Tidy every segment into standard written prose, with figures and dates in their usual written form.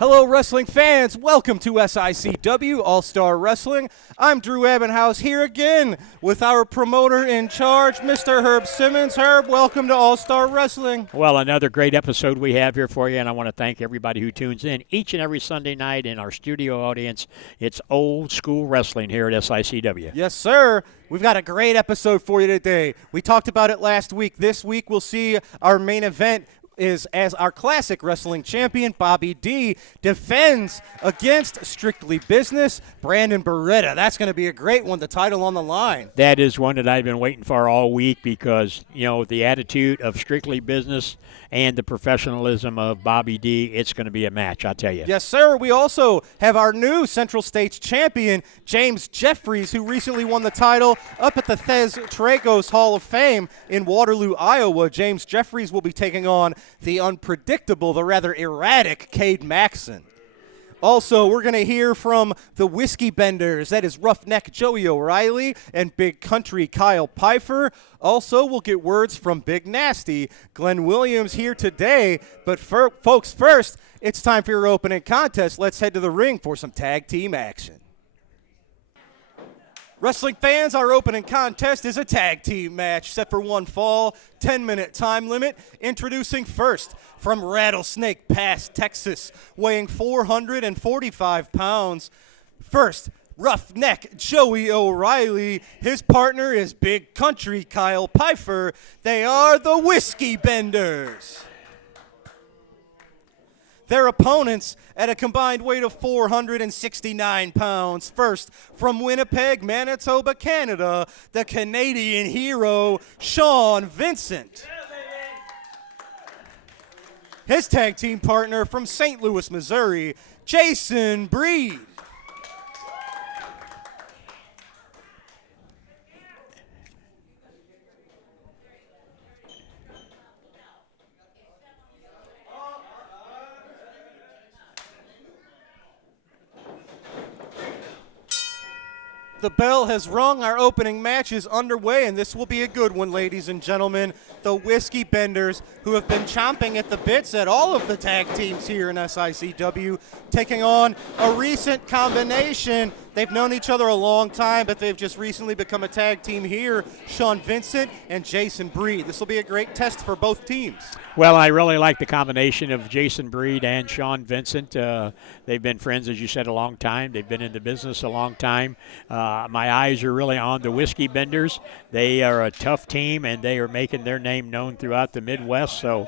Hello, wrestling fans. Welcome to SICW All-Star Wrestling. I'm Drew Ebenhouse here again with our promoter in charge, Mr. Herb Simmons. Herb, welcome to All-Star Wrestling. Well, another great episode we have here for you, and I want to thank everybody who tunes in each and every Sunday night in our studio audience. It's old school wrestling here at SICW. Yes, sir. We've got a great episode for you today. We talked about it last week. This week we'll see our main event is as our classic wrestling champion, Bobby D, defends against Strictly Business, Brandon Beretta. That's going to be a great one, the title on the line. That is one that I've been waiting for all week because, you know, the attitude of Strictly Business and the professionalism of Bobby D, it's going to be a match, I'll tell you. Yes, sir. We also have our new Central States champion, James Jeffries, who recently won the title up at the Thez Tragos Hall of Fame in Waterloo, Iowa. James Jeffries will be taking on the unpredictable, the rather erratic Cade Maxon. Also, we're going to hear from the Whiskey Benders. That is Roughneck Joey O'Reilly and Big Country Kyle Pfeiffer. Also, we'll get words from Big Nasty Glenn Williams here today. But folks, first, it's time for your opening contest. Let's head to the ring for some tag team action. Wrestling fans, our opening contest is a tag team match set for one fall, 10-minute time limit. Introducing first from Rattlesnake Pass, Texas, weighing 445 pounds. First, Roughneck Joey O'Reilly. His partner is Big Country Kyle Pfeiffer. They are the Whiskey Benders. Their opponents at a combined weight of 469 pounds. First, from Winnipeg, Manitoba, Canada, the Canadian hero, Sean Vincent. His tag team partner from St. Louis, Missouri, Jason Breed. The bell has rung. Our opening match is underway, and this will be a good one, ladies and gentlemen. The Whiskey Benders, who have been chomping at the bits at all of the tag teams here in SICW, taking on a recent combination. They've known each other a long time, but they've just recently become a tag team here, Sean Vincent and Jason Breed. This will be a great test for both teams. Well, I really like the combination of Jason Breed and Sean Vincent. They've been friends, as you said, a long time. They've been in the business a long time. My eyes are really on the Whiskey Benders. They are a tough team, and they are making their name known throughout the Midwest. So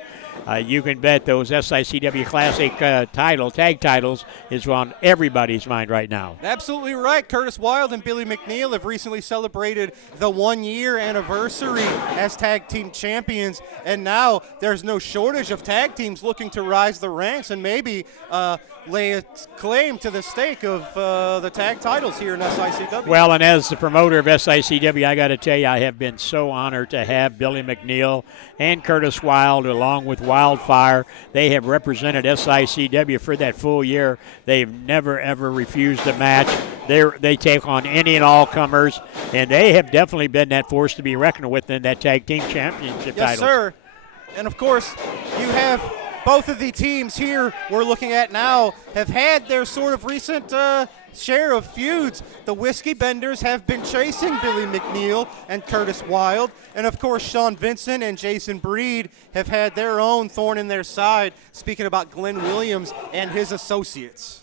you can bet those SICW Classic tag titles is on everybody's mind right now. Absolutely right. Curtis Wilde and Billy McNeil have recently celebrated the one-year anniversary as tag team champions, and now there's no shortage of tag teams looking to rise the ranks and maybe lay a claim to the stake of the tag titles here in SICW. Well, and as the promoter of SICW, I got to tell you, I have been so honored to have Billy McNeil and Curtis Wilde along with Wildfire. They have represented SICW for that full year. They've never, ever refused a match. They take on any and all comers, and they have definitely been that force to be reckoned with in that tag team championship title. Yes, sir. And, of course, you have both of the teams here we're looking at now have had their sort of recent share of feuds. The Whiskey Benders have been chasing Billy McNeil and Curtis Wilde. And, of course, Sean Vincent and Jason Breed have had their own thorn in their side, speaking about Glenn Williams and his associates.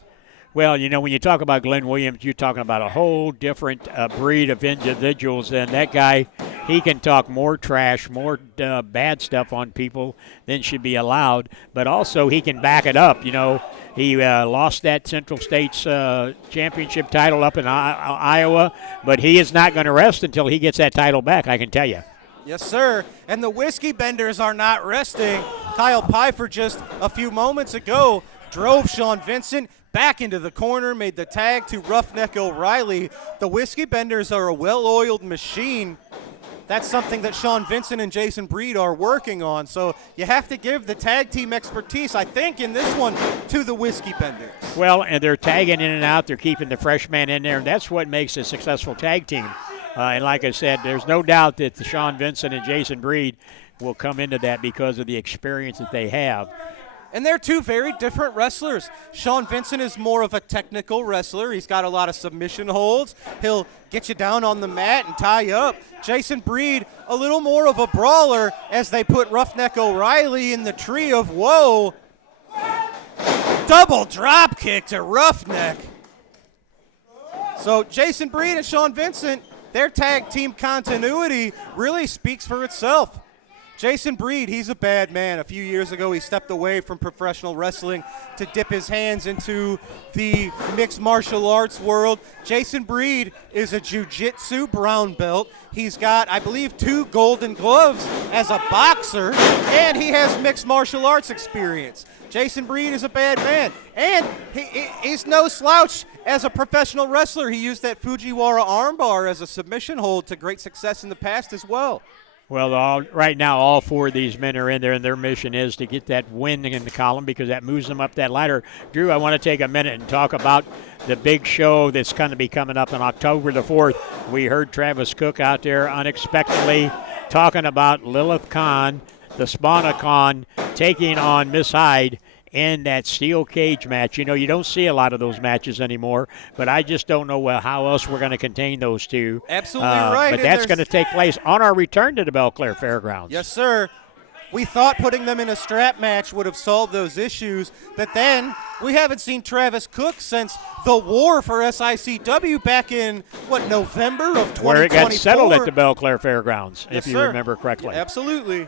Well, you know, when you talk about Glenn Williams, you're talking about a whole different breed of individuals. And that guy, he can talk more trash, more bad stuff on people than should be allowed. But also he can back it up. You know, he lost that Central States championship title up in Iowa. But he is not going to rest until he gets that title back, I can tell you. Yes, sir. And the Whiskey Benders are not resting. Kyle Pfeiffer just a few moments ago drove Sean Vincent back into the corner, made the tag to Roughneck O'Reilly. The Whiskey Benders are a well-oiled machine. That's something that Sean Vincent and Jason Breed are working on. So you have to give the tag team expertise, I think, in this one to the Whiskey Benders. Well, and they're tagging in and out. They're keeping the fresh man in there, and that's what makes a successful tag team. And like I said, there's no doubt that Sean Vincent and Jason Breed will come into that because of the experience that they have. And they're two very different wrestlers. Sean Vincent is more of a technical wrestler. He's got a lot of submission holds. He'll get you down on the mat and tie you up. Jason Breed, a little more of a brawler as they put Roughneck O'Reilly in the tree of woe. Double drop kick to Roughneck. So Jason Breed and Sean Vincent, their tag team continuity really speaks for itself. Jason Breed, he's a bad man. A few years ago, he stepped away from professional wrestling to dip his hands into the mixed martial arts world. Jason Breed is a jiu-jitsu brown belt. He's got, I believe, 2 golden gloves as a boxer, and he has mixed martial arts experience. Jason Breed is a bad man, and he's no slouch as a professional wrestler. He used that Fujiwara armbar as a submission hold to great success in the past as well. Well, right now, all 4 of these men are in there, and their mission is to get that win in the column because that moves them up that ladder. Drew, I want to take a minute and talk about the big show that's going to be coming up on October the 4th. We heard Travis Cook out there unexpectedly talking about Lilith Khan, the Spawna Khan, taking on Miss Hyde in that steel cage match. You know, you don't see a lot of those matches anymore, but I just don't know how else we're going to contain those two. Absolutely right. But that's going to take place on our return to the Belle Claire Fairgrounds. Yes, sir. We thought putting them in a strap match would have solved those issues, but then we haven't seen Travis Cook since the war for SICW back in, November of 2024? Where it got settled at the Belle Claire Fairgrounds, yes, if you remember correctly. Yeah, absolutely.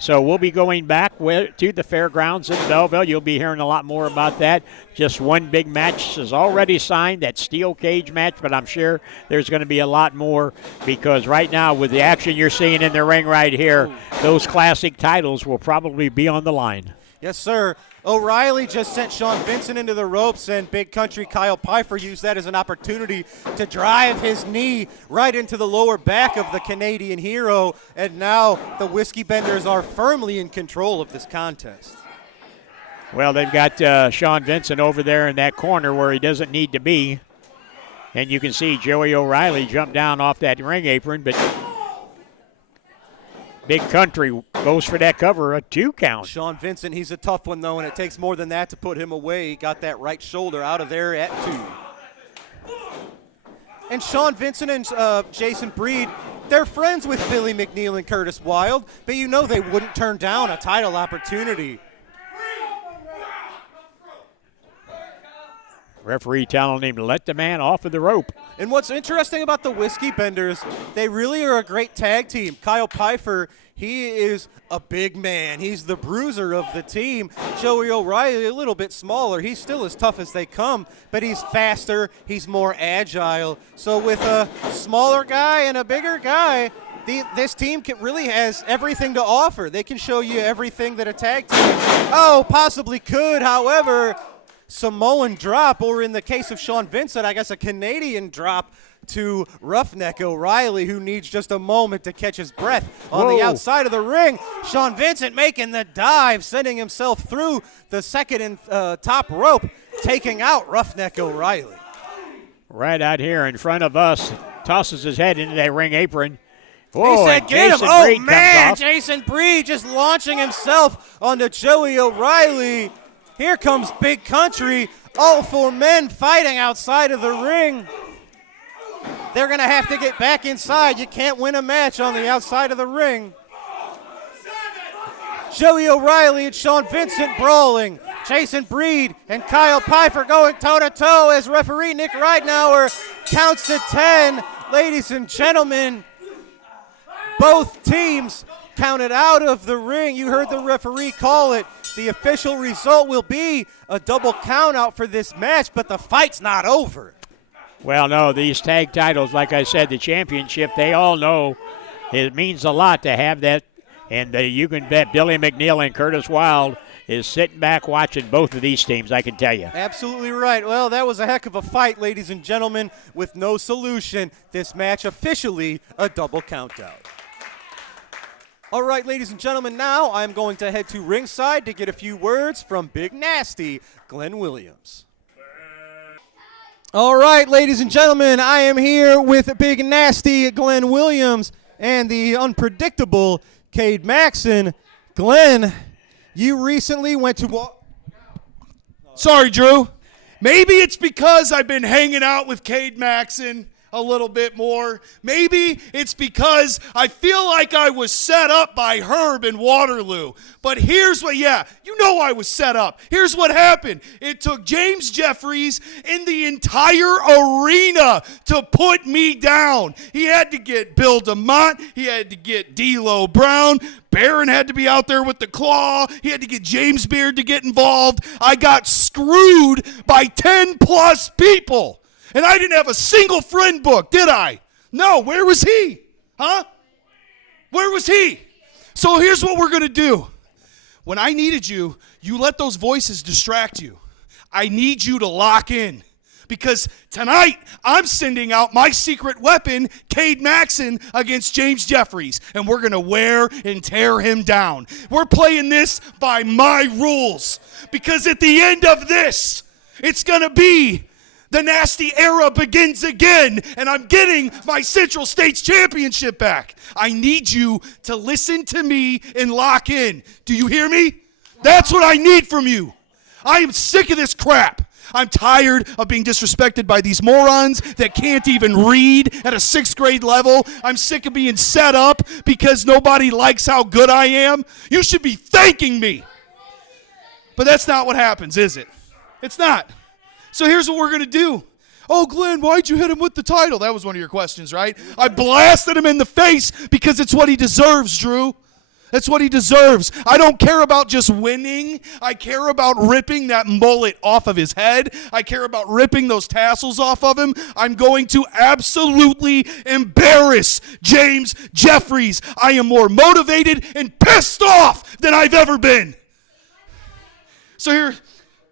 So we'll be going back to the fairgrounds in Belleville. You'll be hearing a lot more about that. Just one big match is already signed, that steel cage match, but I'm sure there's going to be a lot more because right now with the action you're seeing in the ring right here, those classic titles will probably be on the line. Yes, sir. O'Reilly just sent Sean Vincent into the ropes, and Big Country Kyle Pfeiffer used that as an opportunity to drive his knee right into the lower back of the Canadian hero, and now the Whiskey Benders are firmly in control of this contest. Well, they've got Sean Vincent over there in that corner where he doesn't need to be, and you can see Joey O'Reilly jump down off that ring apron, but Big Country goes for that cover, a 2 count. Sean Vincent, he's a tough one, though, and it takes more than that to put him away. He got that right shoulder out of there at 2. And Sean Vincent and Jason Breed, they're friends with Billy McNeil and Curtis Wilde, but you know they wouldn't turn down a title opportunity. Referee telling him to let the man off of the rope. And what's interesting about the Whiskey Benders, they really are a great tag team. Kyle Pfeiffer, he is a big man. He's the bruiser of the team. Joey O'Reilly, a little bit smaller. He's still as tough as they come, but he's faster. He's more agile. So with a smaller guy and a bigger guy, this team really has everything to offer. They can show you everything that a tag team, possibly could. However, Samoan drop, or in the case of Sean Vincent, I guess a Canadian drop to Roughneck O'Reilly, who needs just a moment to catch his breath on the outside of the ring. Sean Vincent making the dive, sending himself through the second and top rope, taking out Roughneck O'Reilly. Right out here in front of us, tosses his head into that ring apron. He said, get him. Oh, man, Jason Breed just launching himself onto Joey O'Reilly. Here comes Big Country, all 4 men fighting outside of the ring. They're going to have to get back inside. You can't win a match on the outside of the ring. Joey O'Reilly and Sean Vincent brawling. Jason Breed and Kyle Pfeiffer going toe-to-toe as referee Nick Ridenauer counts to 10. Ladies and gentlemen, both teams counted out of the ring. You heard the referee call it. The official result will be a double count out for this match, but the fight's not over. Well, no, these tag titles, like I said, the championship, they all know it means a lot to have that. And you can bet Billy McNeil and Curtis Wilde is sitting back watching both of these teams, I can tell you. Absolutely right. Well, that was a heck of a fight, ladies and gentlemen, with no solution. This match officially a double count out. All right, ladies and gentlemen, now I'm going to head to ringside to get a few words from Big Nasty Glenn Williams. All right, ladies and gentlemen, I am here with Big Nasty Glenn Williams and the unpredictable Cade Maxon. Glenn, You recently went to Sorry, Drew. Maybe it's because I've been hanging out with Cade Maxon a little bit more. Maybe it's because I feel like I was set up by Herb in Waterloo. But here's what, I was set up. Here's what happened. It took James Jeffries in the entire arena to put me down. He had to get Bill DeMott. He had to get D'Lo Brown. Barron had to be out there with the claw. He had to get James Beard to get involved. I got screwed by 10-plus people. And I didn't have a single friend book, did I? No, where was he? Huh? Where was he? So here's what we're going to do. When I needed you, you let those voices distract you. I need you to lock in. Because tonight, I'm sending out my secret weapon, Cade Maxon, against James Jeffries. And we're going to wear and tear him down. We're playing this by my rules. Because at the end of this, it's going to be the nasty era begins again, and I'm getting my Central States Championship back. I need you to listen to me and lock in. Do you hear me? That's what I need from you. I am sick of this crap. I'm tired of being disrespected by these morons that can't even read at a 6th grade level. I'm sick of being set up because nobody likes how good I am. You should be thanking me. But that's not what happens, is it? It's not. So here's what we're going to do. Oh, Glenn, why'd you hit him with the title? That was one of your questions, right? I blasted him in the face because it's what he deserves, Drew. That's what he deserves. I don't care about just winning. I care about ripping that mullet off of his head. I care about ripping those tassels off of him. I'm going to absolutely embarrass James Jeffries. I am more motivated and pissed off than I've ever been. So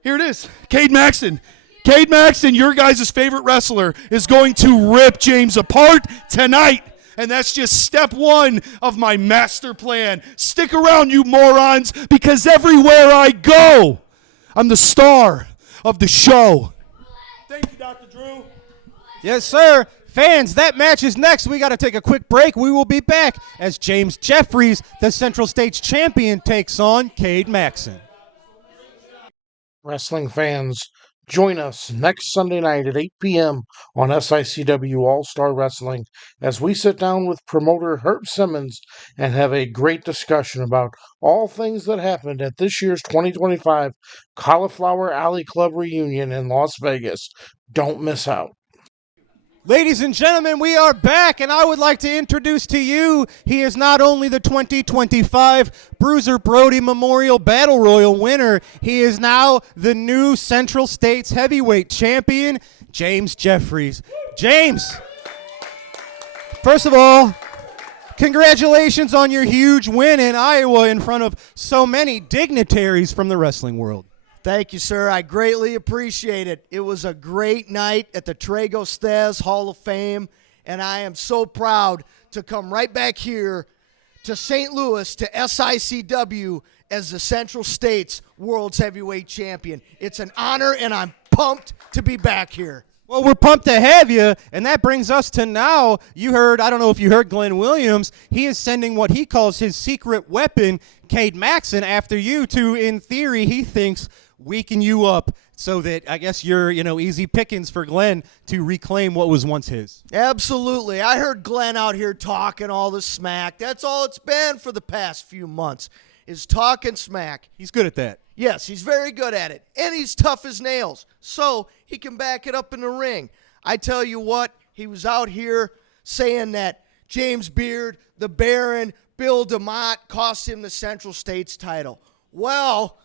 here it is. Cade Maxon. Cade Maxon, your guys' favorite wrestler, is going to rip James apart tonight. And that's just step one of my master plan. Stick around, you morons, because everywhere I go, I'm the star of the show. Thank you, Dr. Drew. Yes, sir. Fans, that match is next. We got to take a quick break. We will be back as James Jeffries, the Central States champion, takes on Cade Maxon. Wrestling fans, join us next Sunday night at 8 p.m. on SICW All-Star Wrestling as we sit down with promoter Herb Simmons and have a great discussion about all things that happened at this year's 2025 Cauliflower Alley Club reunion in Las Vegas. Don't miss out. Ladies and gentlemen, we are back, and I would like to introduce to you, he is not only the 2025 Bruiser Brody Memorial Battle Royal winner, he is now the new Central States Heavyweight Champion, James Jeffries. James, first of all, congratulations on your huge win in Iowa in front of so many dignitaries from the wrestling world. Thank you, sir. I greatly appreciate it. It was a great night at the Tragos Thez Hall of Fame, and I am so proud to come right back here to St. Louis, to SICW, as the Central States World's Heavyweight Champion. It's an honor, and I'm pumped to be back here. Well, we're pumped to have you, and that brings us to now. You heard, I don't know if you heard Glenn Williams, he is sending what he calls his secret weapon, Cade Maxon, after you to, in theory, he thinks, weaken you up so that I guess you're, easy pickings for Glenn to reclaim what was once his. Absolutely. I heard Glenn out here talking all the smack. That's all it's been for the past few months, is talking smack. He's good at that. Yes, he's very good at it, and he's tough as nails, so he can back it up in the ring. I tell you what, he was out here saying that James Beard, the Baron, Bill DeMott cost him the Central States title. Well,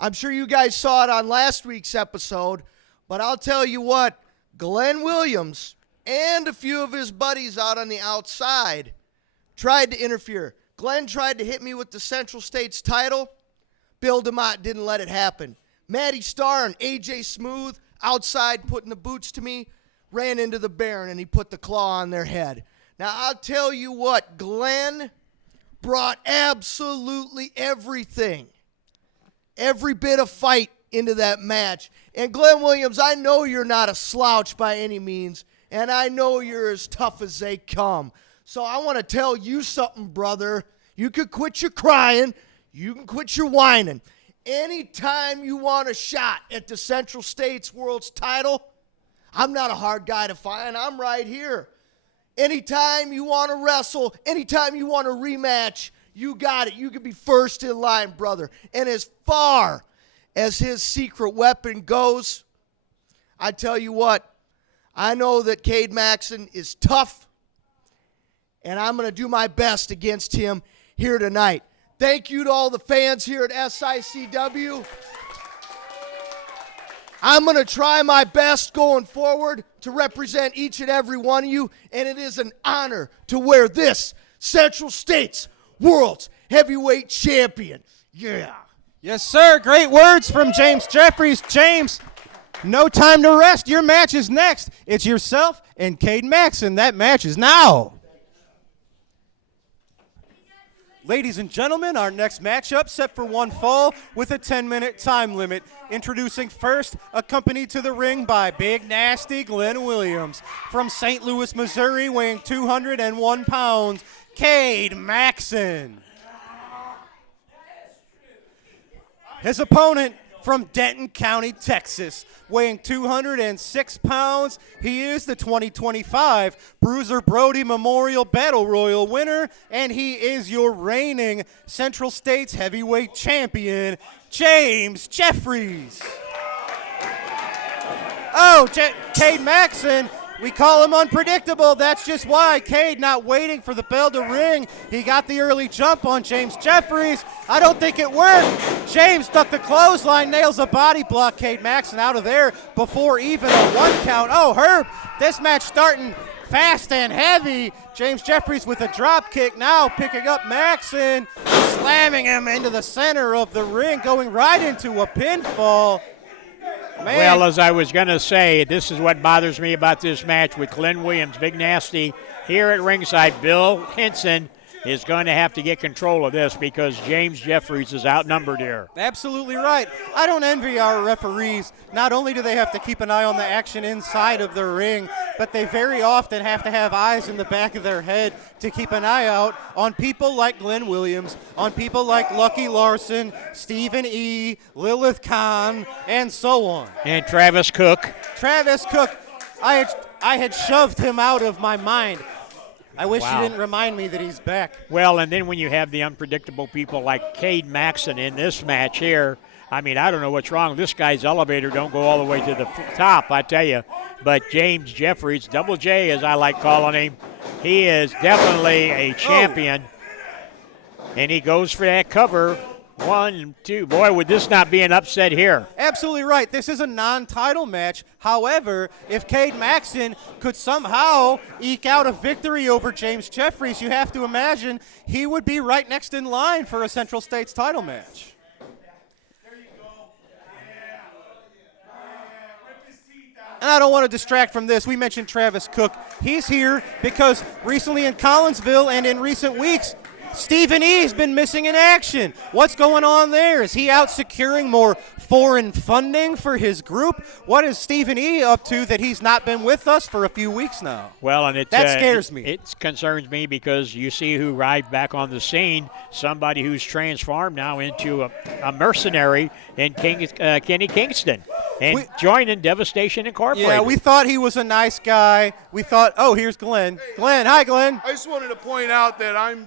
I'm sure you guys saw it on last week's episode, but I'll tell you what, Glenn Williams and a few of his buddies out on the outside tried to interfere. Glenn tried to hit me with the Central States title. Bill DeMott didn't let it happen. Matty Starr and AJ Smooth outside putting the boots to me, ran into the Baron, and he put the claw on their head. Now, I'll tell you what, Glenn brought absolutely everything, every bit of fight into that match. And Glenn Williams, I know you're not a slouch by any means, and I know you're as tough as they come. So I want to tell you something, brother. You could quit your crying. you can quit your whining. Anytime you want a shot at the Central States World's title, I'm not a hard guy to find. I'm right here. Anytime you want to wrestle, anytime you want a rematch, you got it. You can be first in line, brother. And as far as his secret weapon goes, I tell you what, I know that Cade Maxon is tough, and I'm going to do my best against him here tonight. Thank you to all the fans here at SICW. I'm going to try my best going forward to represent each and every one of you, and it is an honor to wear this Central States World's Heavyweight Champion. Yeah. Yes, sir. Great words from James Jeffries. James, no time to rest. Your match is next. It's yourself and Cade Maxon. That match is now. Ladies and gentlemen, our next matchup set for one fall with a 10-minute time limit. Introducing first, accompanied to the ring by Big Nasty Glenn Williams. From St. Louis, Missouri, weighing 201 pounds, Cade Maxon. His opponent from Denton County, Texas, weighing 206 pounds. He is the 2025 Bruiser Brody Memorial Battle Royal winner, and he is your reigning Central States Heavyweight Champion, James Jeffries. Oh, Cade Maxon. We call him unpredictable. That's just why. Cade not waiting for the bell to ring. He got the early jump on James Jeffries. I don't think it worked. James ducked the clothesline, nails a body block. Cade Maxon out of there before even a one count. Oh, Herb, this match starting fast and heavy. James Jeffries with a drop kick now picking up Maxon, slamming him into the center of the ring, going right into a pinfall. Man. Well, as I was going to say, this is what bothers me about this match with Glenn Williams, Big Nasty. Here at ringside, Bill Henson is going to have to get control of this because James Jeffries is outnumbered here. Absolutely right. I don't envy our referees. Not only do they have to keep an eye on the action inside of the ring, but they very often have to have eyes in the back of their head to keep an eye out on people like Glenn Williams, on people like Lucky Larson, Stephen E., Lilith Kahn, and so on. And Travis Cook. Travis Cook, I had shoved him out of my mind. I wish Wow. you didn't remind me that he's back. Well, and then when you have the unpredictable people like Cade Maxon in this match here, I mean, I don't know what's wrong. This guy's elevator don't go all the way to the top, I tell you. But James Jeffries, Double J as I like calling him, he is definitely a champion. And he goes for that cover. 1 and 2. Boy, would this not be an upset here. Absolutely right. This is a non-title match. However, if Cade Maxon could somehow eke out a victory over James Jeffries, you have to imagine he would be right next in line for a Central States title match. And I don't want to distract from this. We mentioned Travis Cook. He's here because recently in Collinsville and in recent weeks, Stephen E. has been missing in action. What's going on there? Is he out securing more foreign funding for his group? What is Stephen E. up to that he's not been with us for a few weeks now? Well, and that scares me. It concerns me because you see who arrived back on the scene, somebody who's transformed now into a mercenary in Kenny Kingston and joining Devastation Incorporated. Yeah, we thought he was a nice guy. We thought, oh, here's Glenn. Glenn, hi, Glenn. I just wanted to point out that I'm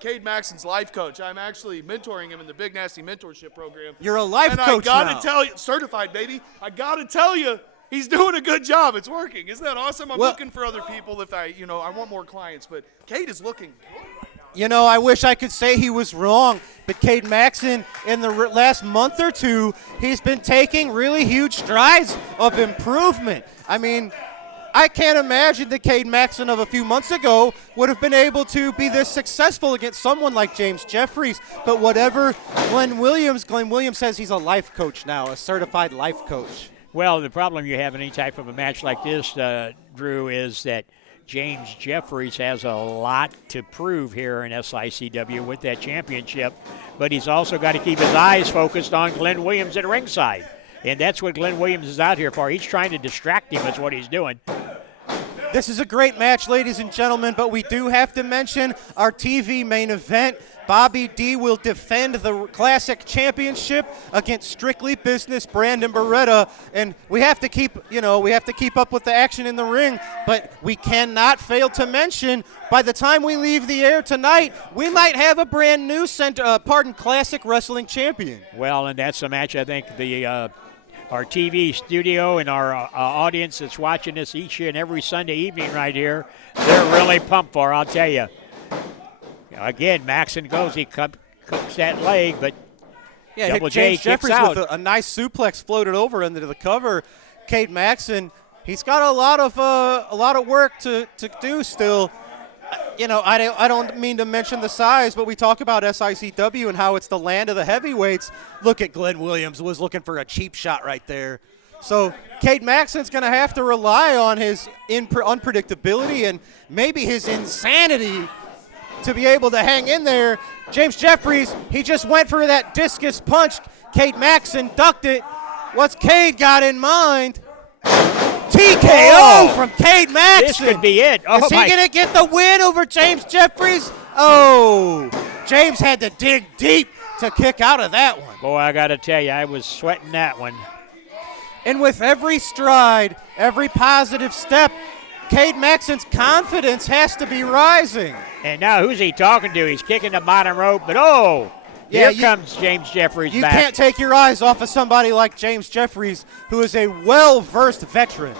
Cade Maxon's life coach. I'm actually mentoring him in the Big Nasty Mentorship Program. You're a life and coach I now. gotta tell you, certified, baby. I gotta tell you, he's doing a good job. It's working. Isn't that awesome? I'm looking for other people if I want more clients, but Cade is looking good right now. You know, I wish I could say he was wrong, but Cade Maxon, in the last month or two, he's been taking really huge strides of improvement. I mean, I can't imagine that Cade Maxon of a few months ago would have been able to be this successful against someone like James Jeffries. But whatever Glenn Williams says he's a life coach now, a certified life coach. Well, the problem you have in any type of a match like this, Drew, is that James Jeffries has a lot to prove here in SICW with that championship, but he's also got to keep his eyes focused on Glenn Williams at ringside. And that's what Glenn Williams is out here for. He's trying to distract him is what he's doing. This is a great match, ladies and gentlemen, but we do have to mention our TV main event. Bobby D will defend the Classic Championship against Strictly Business Brandon Beretta, and we have to keep up with the action in the ring, but we cannot fail to mention by the time we leave the air tonight, we might have a brand new Classic Wrestling champion. Well, and that's a match I think our TV studio and our audience that's watching this each and every Sunday evening right here, they're really pumped for, I'll tell you. Again, Maxon goes, he cooks that leg, but Double J James kicks Jeffries out. with a nice suplex floated over into the cover. Cade Maxon, he's got a lot of work to do still. I don't mean to mention the size, but we talk about SICW and how it's the land of the heavyweights. Look at Glenn Williams, was looking for a cheap shot right there. So Cade Maxon's going to have to rely on his unpredictability and maybe his insanity to be able to hang in there. James Jeffries, he just went for that discus punch. Cade Maxon ducked it. What's Cade got in mind? TKO from Cade Maxon. This could be it. Is he going to get the win over James Jeffries? Oh, James had to dig deep to kick out of that one. Boy, I got to tell you, I was sweating that one. And with every stride, every positive step, Cade Maxon's confidence has to be rising. And now who's he talking to? He's kicking the bottom rope, but here comes James Jeffries You back. can't take your eyes off of somebody like James Jeffries, who is a well-versed veteran.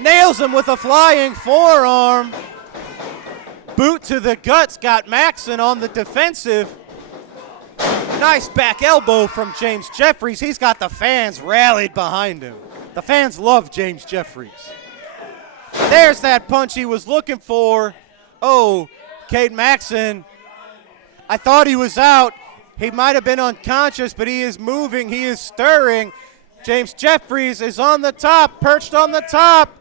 Nails him with a flying forearm. Boot to the guts got Maxon on the defensive. Nice back elbow from James Jeffries. He's got the fans rallied behind him. The fans love James Jeffries. There's that punch he was looking for. Oh, Cade Maxon. I thought he was out. He might have been unconscious, but he is moving. He is stirring. James Jeffries is on the top, perched on the top.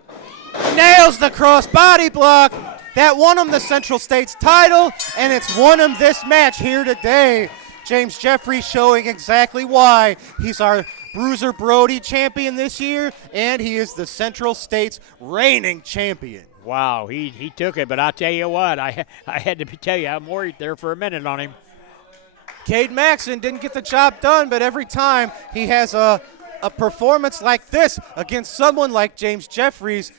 Nails the crossbody block. That won him the Central States title, and it's won him this match here today. James Jeffries showing exactly why he's our Bruiser Brody champion this year, and he is the Central States reigning champion. Wow, he took it, but I'll tell you what, I had to tell you, I'm worried there for a minute on him. Cade Maxon didn't get the job done, but every time he has a performance like this against someone like James Jeffries,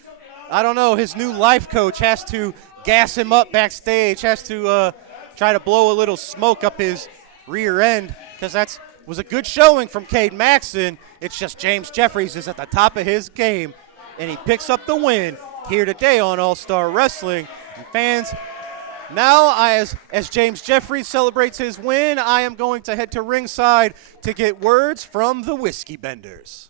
I don't know, his new life coach has to gas him up backstage, has to try to blow a little smoke up his rear end, because that was a good showing from Cade Maxon. It's just James Jeffries is at the top of his game, and he picks up the win here today on All-Star Wrestling. And fans, now as James Jeffries celebrates his win, I am going to head to ringside to get words from the Whiskey Benders.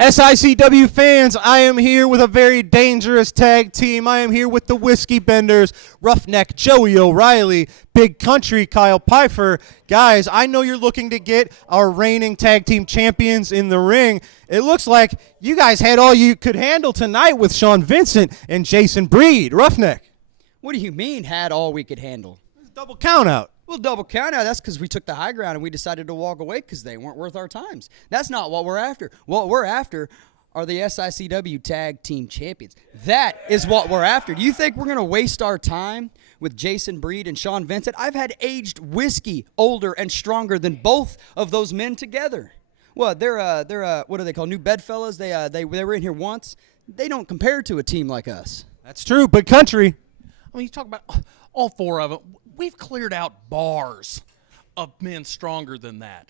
SICW fans, I am here with a very dangerous tag team. I am here with the Whiskey Benders, Roughneck Joey O'Reilly, Big Country Kyle Pfeiffer. Guys, I know you're looking to get our reigning tag team champions in the ring. It looks like you guys had all you could handle tonight with Sean Vincent and Jason Breed. Roughneck. What do you mean had all we could handle? Double count out. Well, double count out, that's because we took the high ground and we decided to walk away because they weren't worth our times. That's not what we're after. What we're after are the SICW Tag Team Champions. That is what we're after. Do you think we're going to waste our time with Jason Breed and Sean Vincent? I've had aged whiskey older and stronger than both of those men together. Well, they're what are they called? New bedfellas. They were in here once. They don't compare to a team like us. That's true, Big Country. I mean, you talk about all four of them. We've cleared out bars of men stronger than that.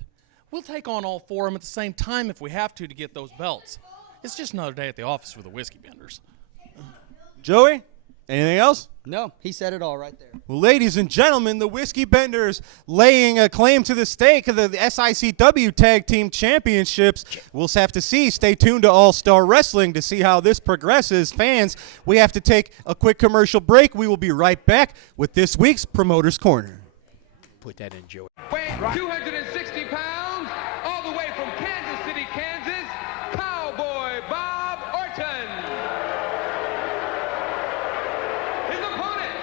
We'll take on all four of them at the same time if we have to get those belts. It's just another day at the office for the Whiskey Benders. Joey, anything else? No, he said it all right there. Well, ladies and gentlemen, the Whiskey Benders laying a claim to the stake of the SICW Tag Team Championships. We'll have to see. Stay tuned to All-Star Wrestling to see how this progresses. Fans, we have to take a quick commercial break. We will be right back with this week's Promoter's Corner. Put that in, Joey. Weighing 260 pounds, all the way from Kansas City, Kansas, Cowboy Bob Orton. His opponent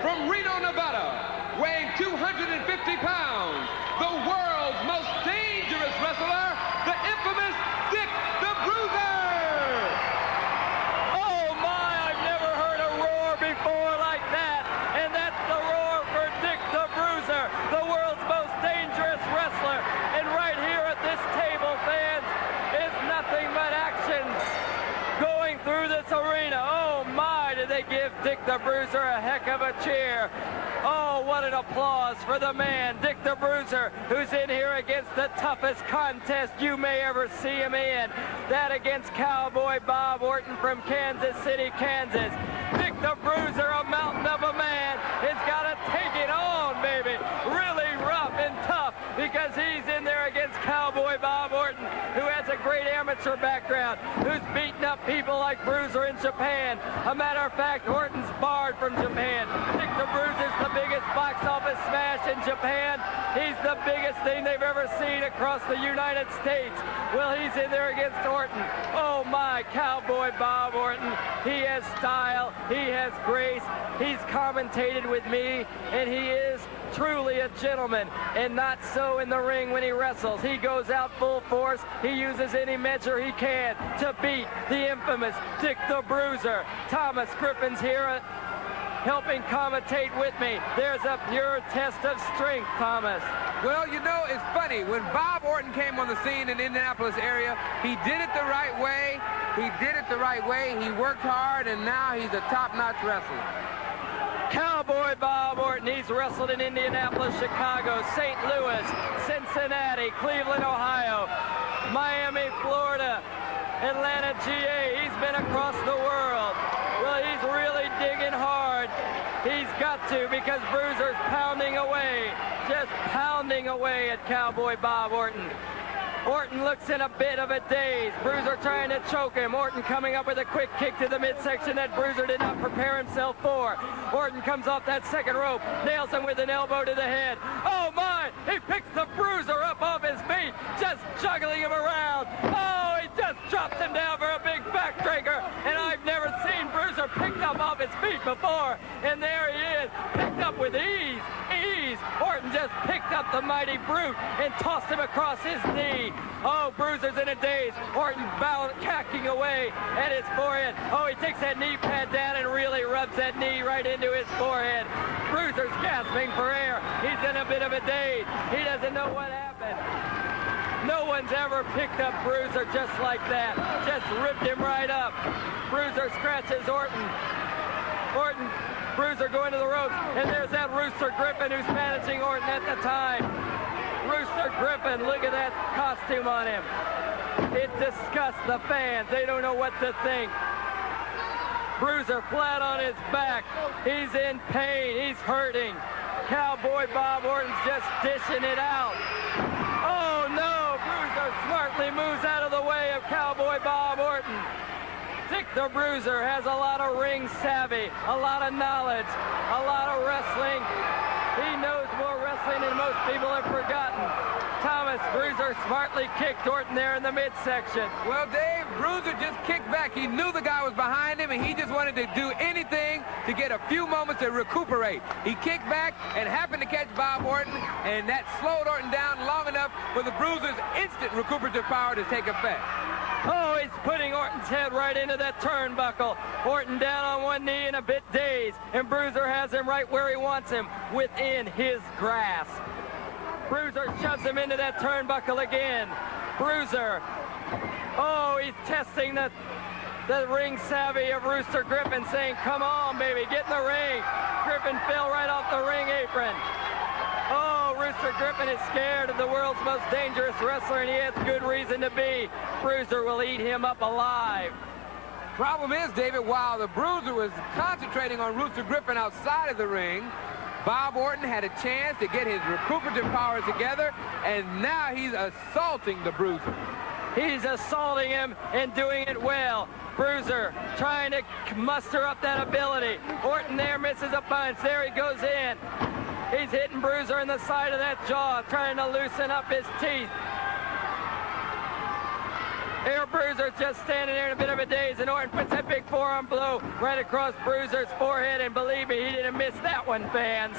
from Reno, Nevada, weighing 250 pounds, the world's most dangerous wrestler, the infamous Dick the Bruiser. Oh my, I've never heard a roar before like that. the Bruiser a heck of a cheer. Oh, what an applause for the man, Dick the Bruiser, who's in here against the toughest contest you may ever see him in. That against Cowboy Bob Orton from Kansas City, Kansas. Dick the Bruiser, a mountain of a man, has got to take it on, baby. Really rough and tough, because he's in there against Cowboy Bob Orton, who has a great amateur background, who's beaten up people like Bruiser in Japan. A matter of fact, Orton's barred from Japan. Dick the Bruiser's the biggest box office smash in Japan. He's the biggest thing they've ever seen across the United States. Well, he's in there against Orton. Oh my, Cowboy Bob Orton. He has style, he has grace, he's commentated with me, and he is truly a gentleman, and not so in the ring when he wrestles. He goes out full force. He uses any measure he can to beat the infamous Dick the Bruiser. Thomas Griffin's here helping commentate with me. There's a pure test of strength, Thomas. Well, you know, it's funny. When Bob Orton came on the scene in the Indianapolis area, he did it the right way. He did it the right way. He worked hard, and now he's a top-notch wrestler. Cowboy Bob Orton, he's wrestled in Indianapolis, Chicago, St. Louis, Cincinnati, Cleveland, Ohio, Miami, Florida, Atlanta, GA. He's been across the world. Well, he's really digging hard. He's got to, because Bruiser's pounding away, just pounding away at Cowboy Bob Orton. Orton looks in a bit of a daze. Bruiser trying to choke him. Orton coming up with a quick kick to the midsection that Bruiser did not prepare himself for. Orton comes off that second rope, nails him with an elbow to the head. Oh my, he picks the Bruiser up off his feet, just juggling him around. Oh, he just drops him down for a big backbreaker, and I've never seen Bruiser picked up off his feet before. And there he is, picked up with ease. Orton just picked up the mighty brute and tossed him across his knee. Oh, Bruiser's in a daze. Orton cacking away at his forehead. Oh, he takes that knee pad down and really rubs that knee right into his forehead. Bruiser's gasping for air. He's in a bit of a daze. He doesn't know what happened. No one's ever picked up Bruiser just like that. Just ripped him right up. Bruiser scratches Orton. Bruiser going to the ropes, and there's that Rooster Griffin who's managing Orton at the time. Rooster Griffin, look at that costume on him. It disgusts the fans. They don't know what to think. Bruiser flat on his back. He's in pain. He's hurting. Cowboy Bob Orton's just dishing it out. Oh no, Bruiser smartly moves out of the way of Cowboy Bob Orton. Dick the Bruiser has a lot of ring savvy, a lot of knowledge, a lot of wrestling. He knows more wrestling than most people have forgotten. Thomas, Bruiser smartly kicked Orton there in the midsection. Well, Dave, Bruiser just kicked back. He knew the guy was behind him, and he just wanted to do anything to get a few moments to recuperate. He kicked back and happened to catch Bob Orton, and that slowed Orton down long enough for the Bruiser's instant recuperative power to take effect. Oh, he's putting Orton's head right into that turnbuckle. Orton down on one knee and a bit dazed, and Bruiser has him right where he wants him, within his grasp. Bruiser shoves him into that turnbuckle again. Bruiser, oh, he's testing the ring savvy of Rooster Griffin, saying, come on, baby, get in the ring. Griffin fell right off the ring apron. Oh, Rooster Griffin is scared of the world's most dangerous wrestler, and he has good reason to be. Bruiser will eat him up alive. Problem is, David, while the Bruiser was concentrating on Rooster Griffin outside of the ring, Bob Orton had a chance to get his recuperative powers together, and now he's assaulting the Bruiser. He's assaulting him and doing it well. Bruiser trying to muster up that ability. Orton there misses a punch. There he goes in. He's hitting Bruiser in the side of that jaw, trying to loosen up his teeth. Here, Bruiser just standing there in a bit of a daze, and Orton puts that big forearm blow right across Bruiser's forehead, and believe me, he didn't miss that one, fans.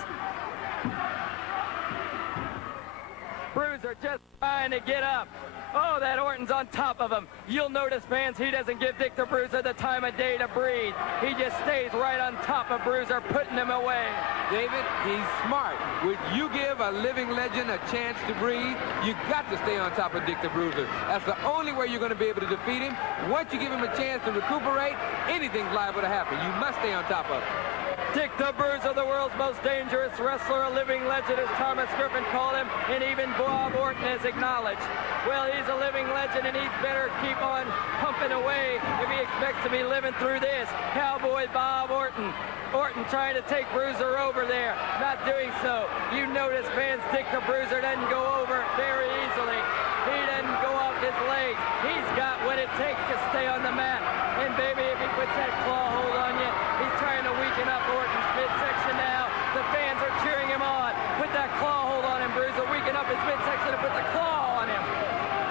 Bruiser just trying to get up. Oh, that Orton's on top of him. You'll notice, fans, he doesn't give Dick the Bruiser the time of day to breathe. He just stays right on top of Bruiser, putting him away. David, he's smart. Would you give a living legend a chance to breathe? You got to stay on top of Dick the Bruiser. That's the only way you're going to be able to defeat him. Once you give him a chance to recuperate, anything's liable to happen. You must stay on top of him. Dick the Bruiser, the world's most dangerous wrestler, a living legend, as Thomas Griffin called him, and even Bob Orton has acknowledged. Well, he's a living legend, and he's better keep on pumping away if he expects to be living through this. Cowboy Bob Orton. Orton trying to take Bruiser over there, not doing so. You notice, fans, Dick the Bruiser doesn't go over very easily. He doesn't go off his legs. He's got what it takes to stay on the mat. And baby, if he puts that claw hold on you, he's trying to weaken up Orton's midsection now. The fans are cheering him on. Put that claw hold on him, Bruiser. Weaken up his midsection and put the claw on him.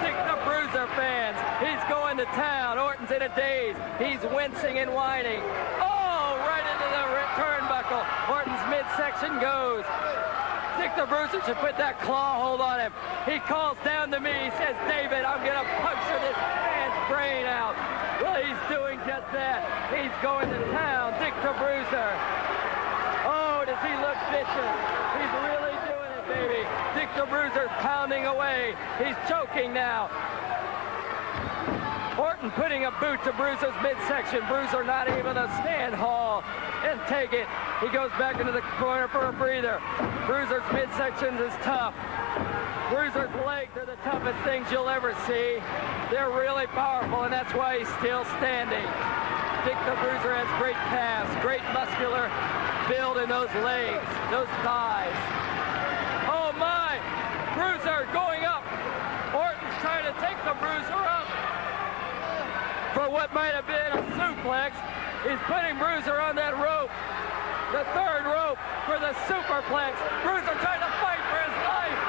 Dick the Bruiser, fans. He's going to town. Orton's in a daze. He's wincing and whining. Oh, right into the turnbuckle. Orton's midsection goes. Dick the Bruiser should put that claw hold on him. He calls down to me. He says, David, I'm going to puncture this man's brain out. Well, he's doing just that. He's going to town. Dick the Bruiser. Oh, does he look vicious? He's really doing it, baby. Dick the Bruiser's pounding away. He's choking now. Orton putting a boot to Bruiser's midsection. Bruiser not able to stand Hall and take it. He goes back into the corner for a breather. Bruiser's midsection is tough. Bruiser's legs are the toughest things you'll ever see. They're really powerful, and that's why he's still standing. Dick the Bruiser has great calves, great muscular build in those legs, those thighs. Oh my! Bruiser going up. Orton's trying to take the Bruiser up for what might have been a suplex. He's putting Bruiser on that rope, the third rope for the superplex. Bruiser trying to fight for his life,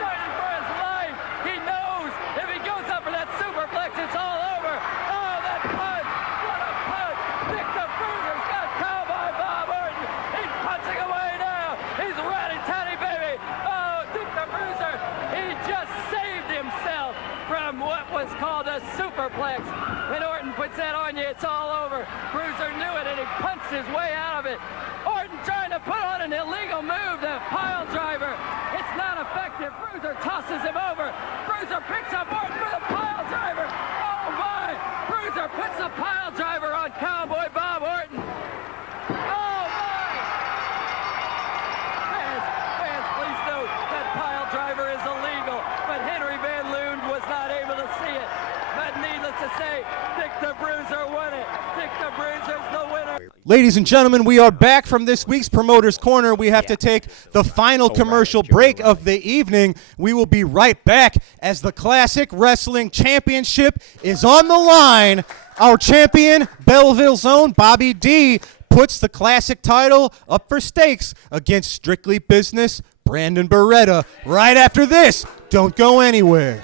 fighting for his life. He knows if he goes up for that superplex, it's all over. Oh, that punch, what a punch. Dick the Bruiser's got Cowboy Bob Orton. He's punching away now. He's ratty-tatty, baby. Oh, Dick the Bruiser, he just saved himself from what was called a superplex. When Orton puts that on you, it's all over. Bruiser knew it, and he punched his way out of it. Orton trying to put on an illegal move, the pile driver. It's not effective. Bruiser tosses him over. Bruiser picks up Orton for the pile driver. Oh, my. Bruiser puts the pile driver on Cowboy Bob Orton. Oh, my. Fans, please note that pile driver is illegal, but Henry Van Loon was not able to see it. But needless to say, Dick the Bruiser won it. Dick the Bruiser's the winner. Ladies and gentlemen, we are back from this week's Promoter's Corner. We have to take the final commercial break of the evening. We will be right back as the Classic Wrestling Championship is on the line. Our champion, Belleville's own Bobby D, puts the Classic title up for stakes against Strictly Business Brandon Beretta. Right after this, don't go anywhere.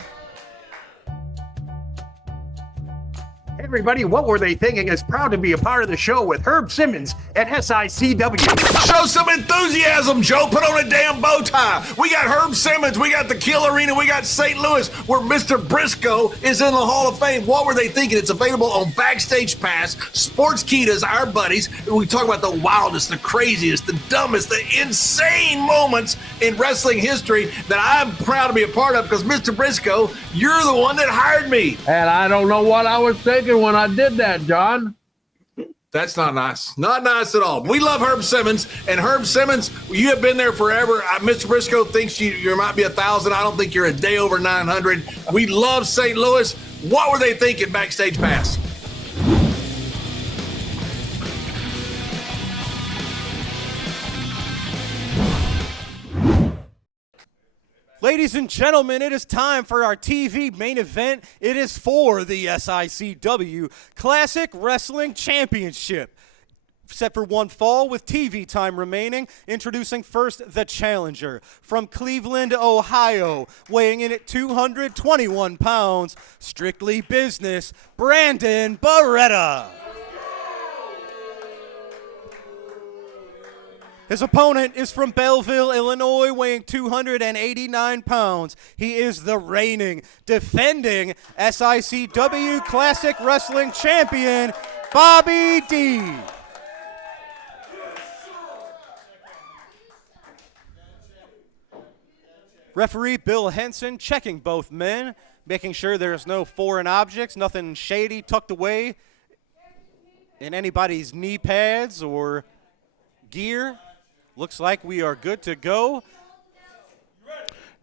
Hey everybody, What Were They Thinking is proud to be a part of the show with Herb Simmons at SICW. Show some enthusiasm, Joe. Put on a damn bow tie. We got Herb Simmons, we got the Kill Arena, we got St. Louis, where Mr. Briscoe is in the Hall of Fame. What Were They Thinking? It's available on Backstage Pass. Sports Kita's our buddies. We talk about the wildest, the craziest, the dumbest, the insane moments in wrestling history that I'm proud to be a part of because, Mr. Briscoe, you're the one that hired me. And I don't know what I was thinking when I did that, John. That's not nice. Not nice at all. We love Herb Simmons. And Herb Simmons, you have been there forever. Mr. Briscoe thinks you might be 1,000. I don't think you're a day over 900. We love St. Louis. What were they thinking, Backstage Pass? Ladies and gentlemen, it is time for our TV main event. It is for the SICW Classic Wrestling Championship. Set for one fall with TV time remaining. Introducing first the challenger from Cleveland, Ohio, weighing in at 221 pounds, Strictly Business, Brandon Beretta. His opponent is from Belleville, Illinois, weighing 289 pounds. He is the reigning, defending SICW Classic Wrestling Champion, Bobby D. Referee Bill Henson checking both men, making sure there's no foreign objects, nothing shady tucked away in anybody's knee pads or gear. Looks like we are good to go.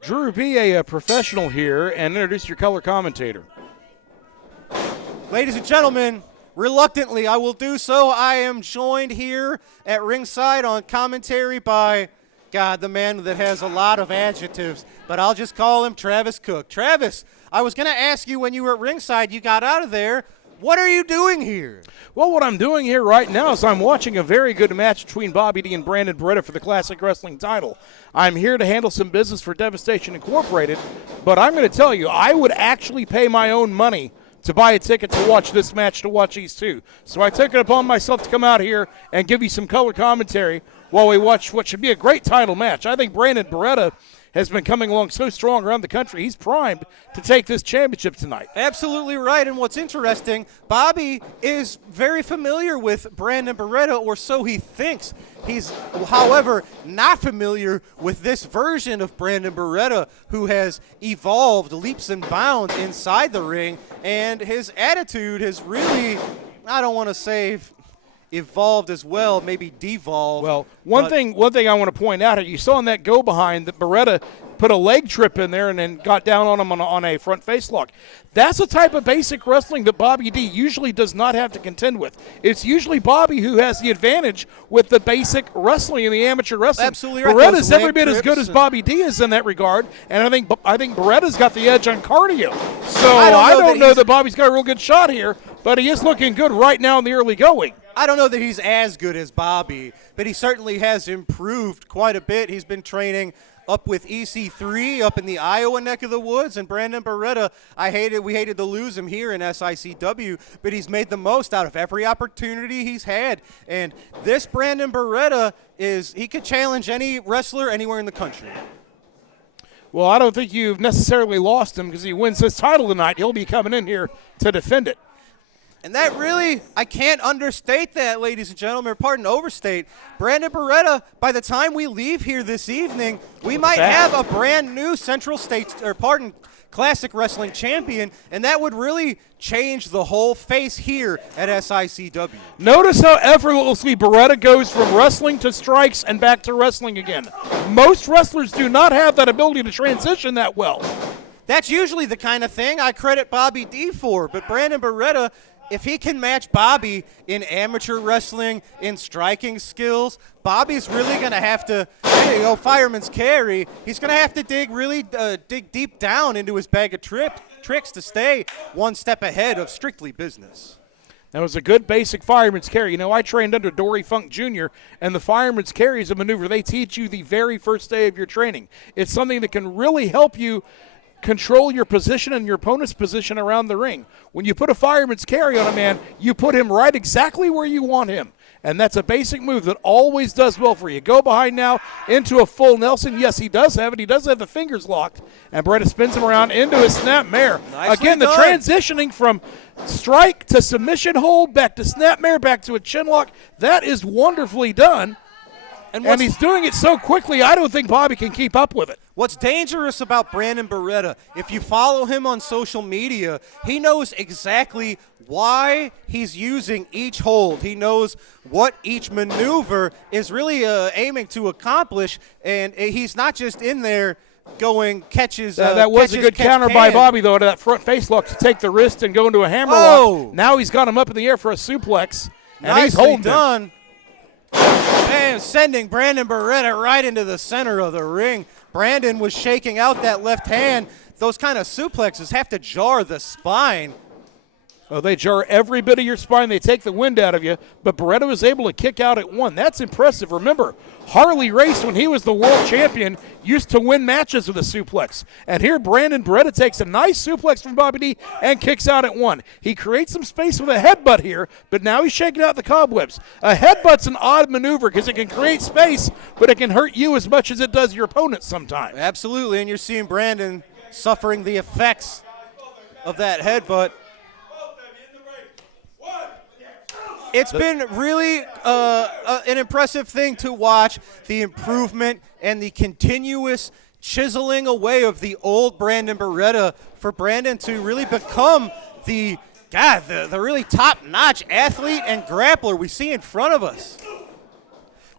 Drew, be a professional here and introduce your color commentator. Ladies and gentlemen, reluctantly I will do so. I am joined here at ringside on commentary by, God, the man that has a lot of adjectives, but I'll just call him Travis Cook. Travis, I was going to ask you when you were at ringside, you got out of there. What are you doing here? Well, what I'm doing here right now is I'm watching a very good match between Bobby D and Brandon Beretta for the Classic Wrestling title. I'm here to handle some business for Devastation Incorporated, but I'm going to tell you, I would actually pay my own money to buy a ticket to watch this match, to watch these two. So I took it upon myself to come out here and give you some color commentary while we watch what should be a great title match. I think Brandon Beretta has been coming along so strong around the country. He's primed to take this championship tonight. Absolutely right, and what's interesting, Bobby is very familiar with Brandon Beretta, or so he thinks. He's, however, not familiar with this version of Brandon Beretta, who has evolved leaps and bounds inside the ring, and his attitude has really, I don't want to say evolved as well, maybe devolved. Well, one thing I want to point out, you saw in that go behind that Beretta put a leg trip in there and then got down on him on a front face lock. That's a type of basic wrestling that Bobby D usually does not have to contend with. It's usually Bobby who has the advantage with the basic wrestling and the amateur wrestling. Absolutely right. Beretta's every bit as good as Bobby D is in that regard, and I think Beretta's got the edge on cardio. So I don't know that Bobby's got a real good shot here, but he is looking good right now in the early going. I don't know that he's as good as Bobby, but he certainly has improved quite a bit. He's been training up with EC3 up in the Iowa neck of the woods, and Brandon Beretta, we hated to lose him here in SICW, but he's made the most out of every opportunity he's had. And this Brandon Beretta he could challenge any wrestler anywhere in the country. Well, I don't think you've necessarily lost him, because he wins this title tonight. He'll be coming in here to defend it. And that really, I can't understate that, ladies and gentlemen, or pardon, overstate. Brandon Beretta, by the time we leave here this evening, we might have a brand new Classic Wrestling champion, and that would really change the whole face here at SICW. Notice how effortlessly Beretta goes from wrestling to strikes and back to wrestling again. Most wrestlers do not have that ability to transition that well. That's usually the kind of thing I credit Bobby D for, but Brandon Beretta, if he can match Bobby in amateur wrestling, in striking skills, Bobby's really going to have to, fireman's carry. He's going to have to dig deep down into his bag of tricks to stay one step ahead of strictly business. That was a good basic fireman's carry. I trained under Dory Funk Jr., and the fireman's carry is a maneuver they teach you the very first day of your training. It's something that can really help you control your position and your opponent's position around the ring. When you put a fireman's carry on a man, you put him right exactly where you want him. And that's a basic move that always does well for you. Go behind now into a full Nelson. Yes, he does have it. He does have the fingers locked. And Beretta spins him around into a snap mare. Again, the transitioning from strike to submission hold, back to snap mare, back to a chin lock, that is wonderfully done. And he's doing it so quickly, I don't think Bobby can keep up with it. What's dangerous about Brandon Beretta, if you follow him on social media, he knows exactly why he's using each hold. He knows what each maneuver is really aiming to accomplish, and he's not just in there going catches. That was a good counter by Bobby, though, to that front face lock to take the wrist and go into a hammer lock. Now he's got him up in the air for a suplex, and he's holding done. Man, sending Brandon Beretta right into the center of the ring. Brandon was shaking out that left hand. Those kind of suplexes have to jar the spine. Oh, they jar every bit of your spine. They take the wind out of you. But Beretta was able to kick out at one. That's impressive. Remember, Harley Race, when he was the world champion, used to win matches with a suplex. And here Brandon Beretta takes a nice suplex from Bobby D and kicks out at one. He creates some space with a headbutt here, but now he's shaking out the cobwebs. A headbutt's an odd maneuver because it can create space, but it can hurt you as much as it does your opponent sometimes. Absolutely, and you're seeing Brandon suffering the effects of that headbutt. It's been really an impressive thing to watch, the improvement and the continuous chiseling away of the old Brandon Beretta for Brandon to really become the really top-notch athlete and grappler we see in front of us.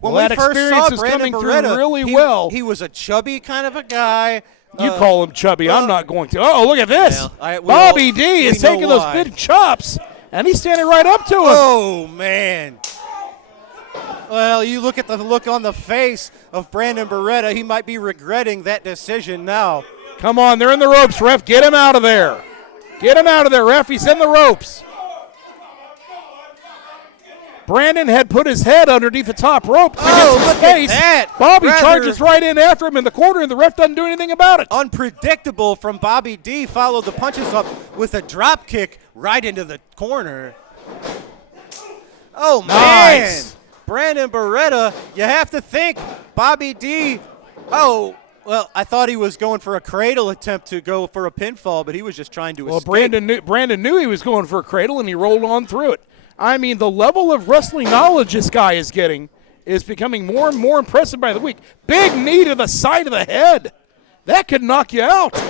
When Well, we that first experience saw is Brandon coming through Beretta, really well. He was a chubby kind of a guy. You call him chubby. I'm not going to. Oh, look at this. Well, Bobby D is taking those why. big chops, and he's standing right up to him. Oh, man. Well, you look at the look on the face of Brandon Beretta. He might be regretting that decision now. Come on, they're in the ropes, ref. Get him out of there. Get him out of there, ref. He's in the ropes. Brandon had put his head underneath the top rope to get some space. That. Bobby charges right in after him in the corner, and the ref doesn't do anything about it. Unpredictable from Bobby D. Followed the punches up with a drop kick right into the corner. Oh, nice. man. Brandon Beretta, you have to think Bobby D. Oh, well, I thought he was going for a cradle attempt to go for a pinfall, but he was just trying to escape. Brandon knew he was going for a cradle, and he rolled on through it. I mean, the level of wrestling knowledge this guy is getting is becoming more and more impressive by the week. Big knee to the side of the head. That could knock you out.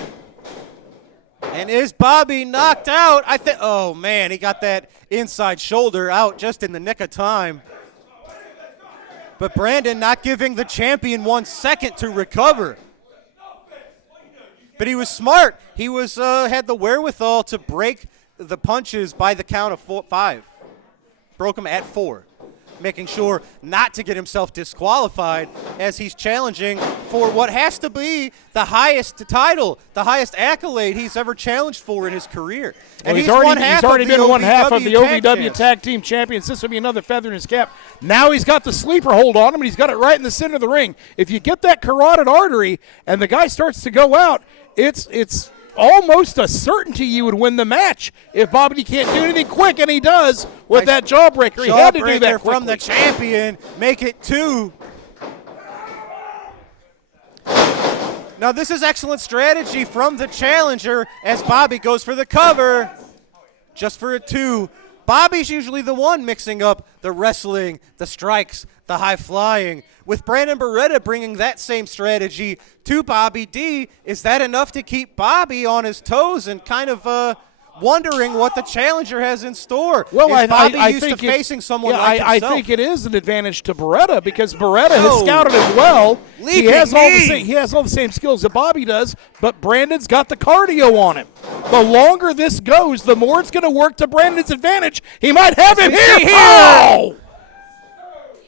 And is Bobby knocked out? I think. Oh, man, he got that inside shoulder out just in the nick of time. But Brandon not giving the champion 1 second to recover. But he was smart. He was had the wherewithal to break the punches by the count of 5. Broke him at 4, making sure not to get himself disqualified as he's challenging for what has to be the highest title, the highest accolade he's ever challenged for in his career. And he's already been one half of the OVW Tag Tag Team Champions. This will be another feather in his cap. Now he's got the sleeper hold on him, and he's got it right in the center of the ring. If you get that carotid artery and the guy starts to go out, it's almost a certainty you would win the match if Bobby can't do anything quick, and he does with that jawbreaker. He had to do that quickly. From the champion, make it 2. Now this is excellent strategy from the challenger as Bobby goes for the cover, just for a 2. Bobby's usually the one mixing up the wrestling, the strikes, the high flying. With Brandon Beretta bringing that same strategy to Bobby D, is that enough to keep Bobby on his toes and kind of wondering what the challenger has in store? Well, is Bobby I used think to facing someone like I himself? think it is an advantage to Beretta because Beretta has scouted him well. He has all the same skills that Bobby does, but Brandon's got the cardio on him. The longer this goes, the more it's going to work to Brandon's advantage. He might have him here. Oh!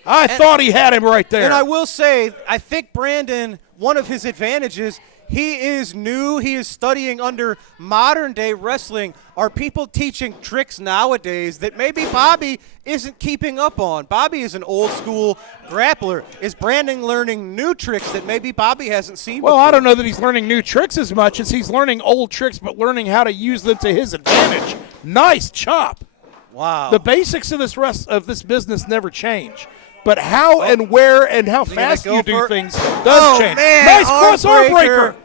I thought he had him right there. And I will say, I think Brandon, one of his advantages, he is new. He is studying under modern-day wrestling. Are people teaching tricks nowadays that maybe Bobby isn't keeping up on? Bobby is an old-school grappler. Is Brandon learning new tricks that maybe Bobby hasn't seen before? Well, I don't know that he's learning new tricks as much as he's learning old tricks, but learning how to use them to his advantage. Nice chop. Wow. The basics of this business never change. But how and where and how fast you do things does change. Man, nice cross arm breaker.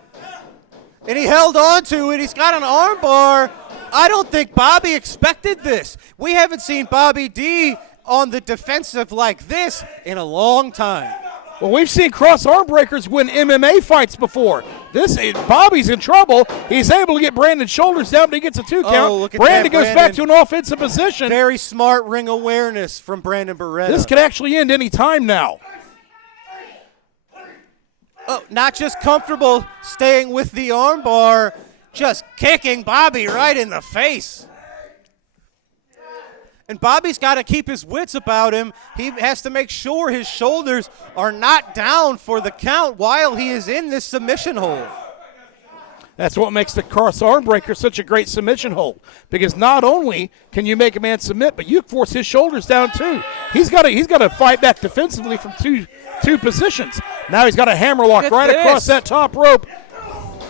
And he held on to it. He's got an arm bar. I don't think Bobby expected this. We haven't seen Bobby D on the defensive like this in a long time. Well, we've seen cross arm breakers win MMA fights before. Bobby's in trouble. He's able to get Brandon's shoulders down, but he gets a 2 count. Look at Brandon that, goes back to an offensive position. Very smart ring awareness from Brandon Beretta. This could actually end any time now. Oh, not just comfortable staying with the armbar, just kicking Bobby right in the face. And Bobby's got to keep his wits about him. He has to make sure his shoulders are not down for the count while he is in this submission hold. That's what makes the cross arm breaker such a great submission hold. Because not only can you make a man submit, but you force his shoulders down too. He's got to fight back defensively from two positions. Now he's got a hammerlock right across that top rope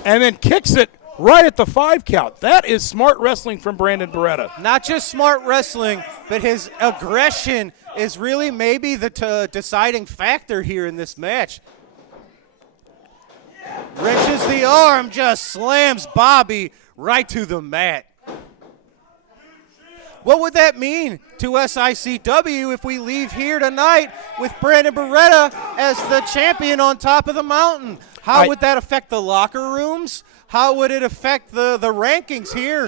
and then kicks it right at the 5 count. That is smart wrestling from Brandon Beretta. Not just smart wrestling, but his aggression is really maybe the deciding factor here in this match. Wrenches the arm, just slams Bobby right to the mat. What would that mean to SICW if we leave here tonight with Brandon Beretta as the champion on top of the mountain? How would that affect the locker rooms? How would it affect the rankings here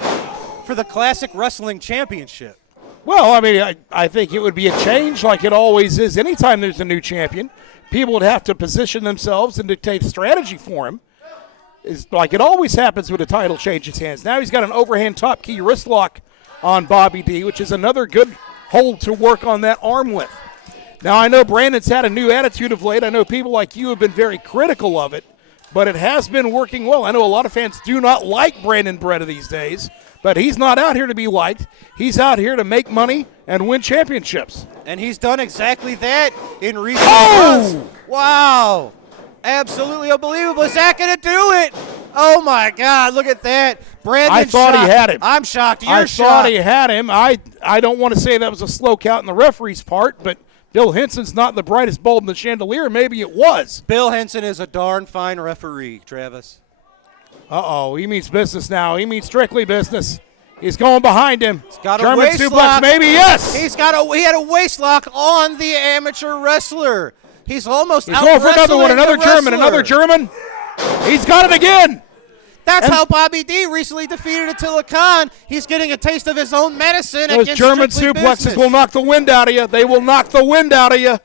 for the Classic Wrestling Championship? Well, I mean, I think it would be a change like it always is. Anytime there's a new champion, people would have to position themselves and dictate strategy for him. It's like it always happens when a title changes hands. Now he's got an overhand top key wrist lock on Bobby D, which is another good hold to work on that arm with. Now, I know Brandon's had a new attitude of late. I know people like you have been very critical of it, but it has been working well. I know a lot of fans do not like Brandon Beretta these days, but he's not out here to be liked. He's out here to make money and win championships. And he's done exactly that in recent months. Wow. Absolutely unbelievable. Is that going to do it? Oh, my God. Look at that. Brandon I thought shocked. he had him. I'm shocked. You're I shocked. thought he had him. I don't want to say that was a slow count on the referee's part, but Bill Henson's not the brightest bulb in the chandelier. Maybe it was. Bill Henson is a darn fine referee, Travis. Uh-oh. He means business now. He means strictly business. He's going behind him. He's got German a waist suplex, lock. maybe, yes. He had a waist lock on the amateur wrestler. He's almost He's going for another one. Another German. He's got it again. That's how Bobby D recently defeated Attila Khan. He's getting a taste of his own medicine. Those against German Strictly suplexes Business. will knock the wind out of you. They will knock the wind out of you.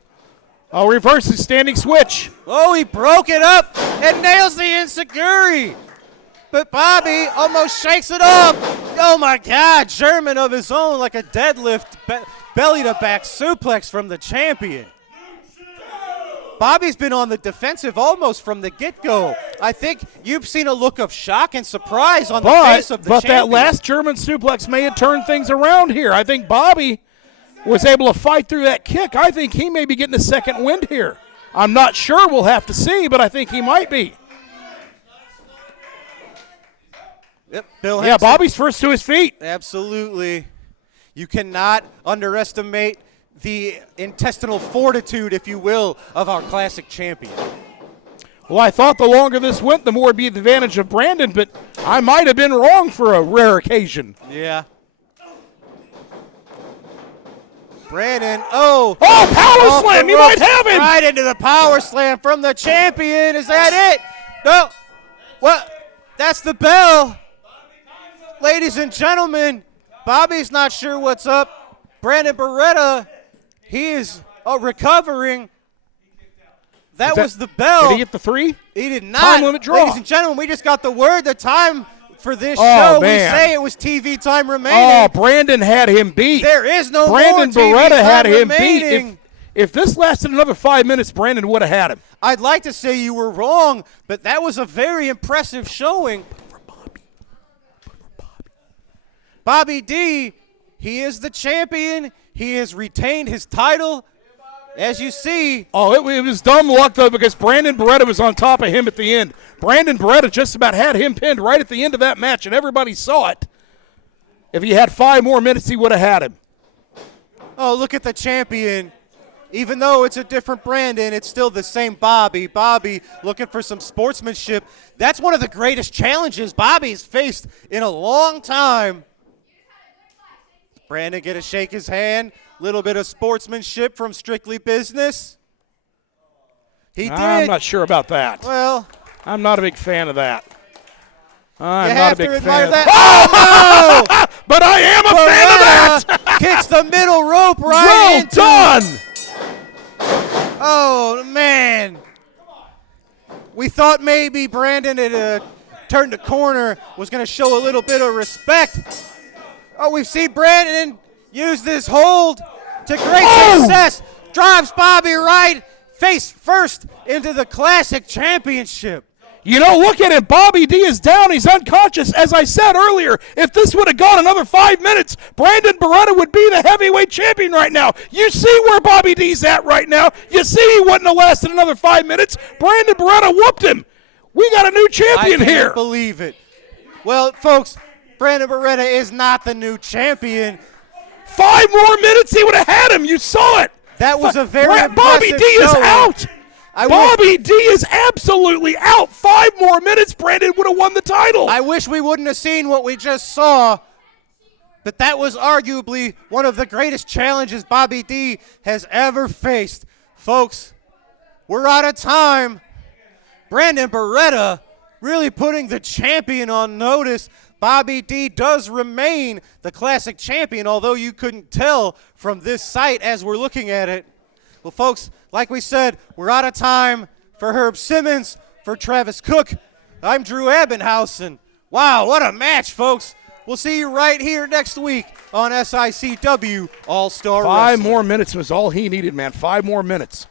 Oh, reverse his standing switch. Oh, he broke it up and nails the enziguri. But Bobby almost shakes it off. Oh, my God. German of his own, like a deadlift, belly-to-back suplex from the champion. Bobby's been on the defensive almost from the get-go. I think you've seen a look of shock and surprise on the face of the champion. But that last German suplex may have turned things around here. I think Bobby was able to fight through that kick. I think he may be getting a second wind here. I'm not sure. We'll have to see, but I think he might be. Yep, Bill Yeah, Henson. Bobby's first to his feet. Absolutely. You cannot underestimate the intestinal fortitude, if you will, of our classic champion. Well, I thought the longer this went, the more would be the advantage of Brandon, but I might have been wrong for a rare occasion. Yeah. Brandon, power slam, you might have him. Right into the power slam from the champion. Is that it? No. What? That's the bell. Ladies and gentlemen, Bobby's not sure what's up. Brandon Beretta, he is recovering. That was the bell. Did he get the 3? He did not. Time limit draw. Ladies and gentlemen, we just got the word. The time for this Oh, show, man. we say it was TV time remaining. Oh, Brandon had him beat. There is no Brandon more TV Beretta had time him remaining. beat. If this lasted another 5 minutes, Brandon would have had him. I'd like to say you were wrong, but that was a very impressive showing. Bobby D, he is the champion. He has retained his title. As you see. Oh, it was dumb luck, though, because Brandon Beretta was on top of him at the end. Brandon Beretta just about had him pinned right at the end of that match, and everybody saw it. If he had 5 more minutes, he would have had him. Oh, look at the champion. Even though it's a different Brandon, it's still the same Bobby. Bobby looking for some sportsmanship. That's one of the greatest challenges Bobby's faced in a long time. Brandon get to shake his hand. Little bit of sportsmanship from Strictly Business. He did. I'm not sure about that. Well, I'm not a big fan of that. I'm you not have a big to admire fan of that. Oh, no! But I am a fan of that! Kicks the middle rope right Well into. done! Oh, man. We thought maybe Brandon had turned the corner, was going to show a little bit of respect. Oh, we've seen Brandon use this hold to great success. Drives Bobby right face first into the Classic Championship. You know, look at him. Bobby D is down. He's unconscious. As I said earlier, if this would have gone another 5 minutes, Brandon Beretta would be the heavyweight champion right now. You see where Bobby D's at right now. You see he wouldn't have lasted another 5 minutes. Brandon Beretta whooped him. We got a new champion I can't here. Believe it. Well, folks, Brandon Beretta is not the new champion. 5 more minutes, he would have had him. You saw it. That was a very Bobby D is showing. out. Bobby D is absolutely out. 5 more minutes, Brandon would have won the title. I wish we wouldn't have seen what we just saw, but that was arguably one of the greatest challenges Bobby D has ever faced. Folks, we're out of time. Brandon Beretta really putting the champion on notice. Bobby D does remain the classic champion, although you couldn't tell from this site as we're looking at it. Well, folks, like we said, we're out of time. For Herb Simmons, for Travis Cook, I'm Drew Abbenhausen. Wow, what a match, folks. We'll see you right here next week on SICW All-Star Wrestling. 5 more minutes was all he needed, man. 5 more minutes.